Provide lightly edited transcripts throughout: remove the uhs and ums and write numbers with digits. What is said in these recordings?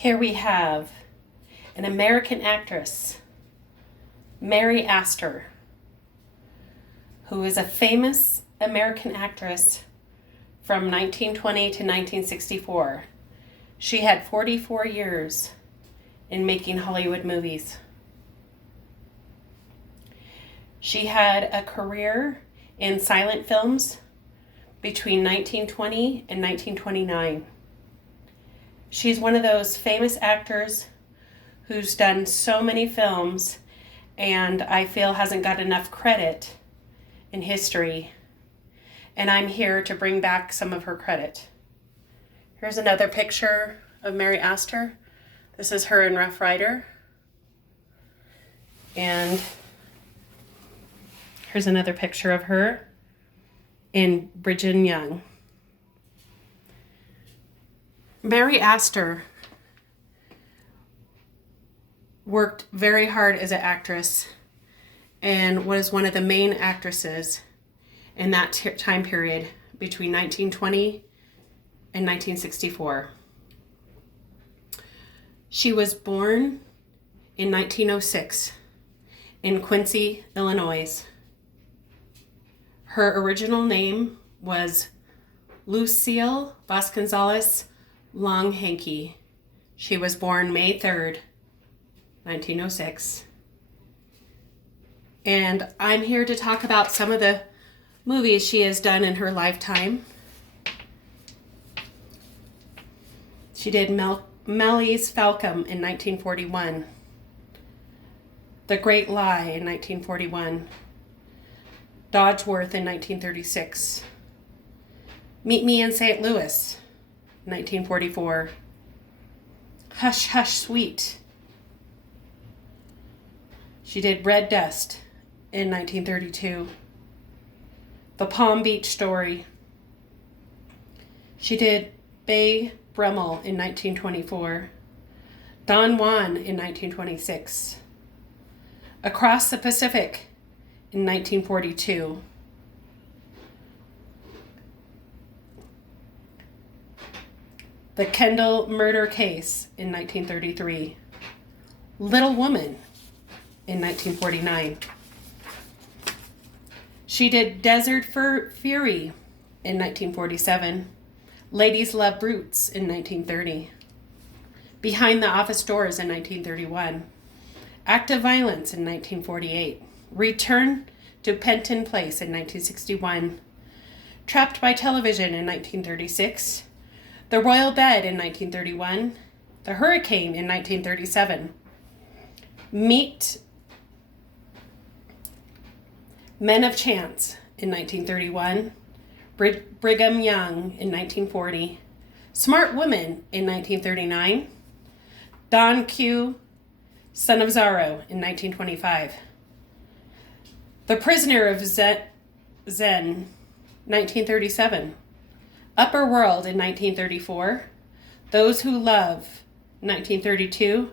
Here we have an American actress, Mary Astor, who is a famous American actress from 1920 to 1964. She had 44 years in making Hollywood movies. She had a career in silent films between 1920 and 1929. She's one of those famous actors who's done so many films and I feel hasn't got enough credit in history. And I'm here to bring back some of her credit. Here's another picture of Mary Astor. This is her in Rough Rider. And here's another picture of her in Bridget Young. Mary Astor worked very hard as an actress and was one of the main actresses in that time period between 1920 and 1964. She was born in 1906 in Quincy, Illinois. Her original name was Lucille Vasconcellos Longhanke. She was born May 3rd, 1906. And I'm here to talk about some of the movies she has done in her lifetime. She did Melly's Falcon in 1941, The Great Lie in 1941, Dodgeworth in 1936, Meet Me in St. Louis, 1944, Hush Hush Sweet. She did Red Dust in 1932, The Palm Beach Story. She did Bay Brummel in 1924, Don Juan in 1926, Across the Pacific in 1942, The Kendall Murder Case in 1933, Little Woman in 1949. She did Desert Fury in 1947, Ladies Love Brutes in 1930, Behind the Office Doors in 1931, Act of Violence in 1948, Return to Penton Place in 1961, Trapped by Television in 1936, The Royal Bed in 1931, The Hurricane in 1937, Meet Men of Chance in 1931, Brigham Young in 1940, Smart Woman in 1939, Don Q, Son of Zorro in 1925, The Prisoner of Zen, 1937, Upper World in 1934, Those Who Love, 1932,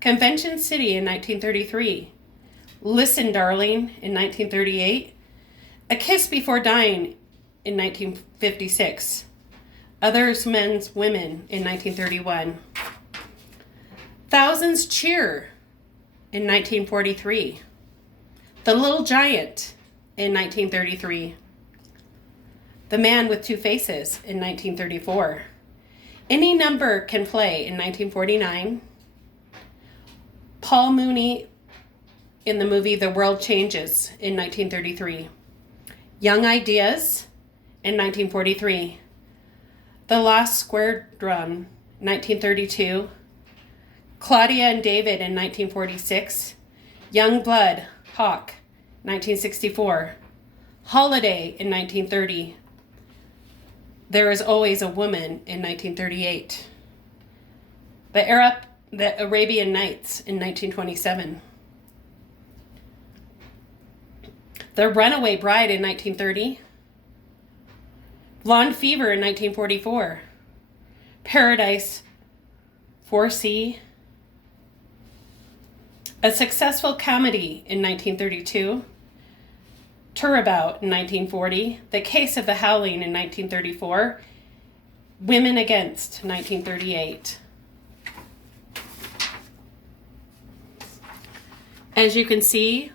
Convention City in 1933, Listen Darling in 1938, A Kiss Before Dying in 1956, Others Men's Women in 1931, Thousands Cheer in 1943, The Little Giant in 1933, The Man with Two Faces in 1934, Any Number Can Play in 1949, Paul Mooney in the movie The World Changes in 1933, Young Ideas in 1943, The Lost Squadron, 1932, Claudia and David in 1946, Young Blood, Hawk, 1964, Holiday in 1930, There Is Always a Woman in 1938, The Arabian Nights in 1927, The Runaway Bride in 1930, Blonde Fever in 1944, Paradise 4C, A Successful Comedy in 1932, Turnabout in 1940, The Case of the Howling in 1934, Women Against 1938. As you can see,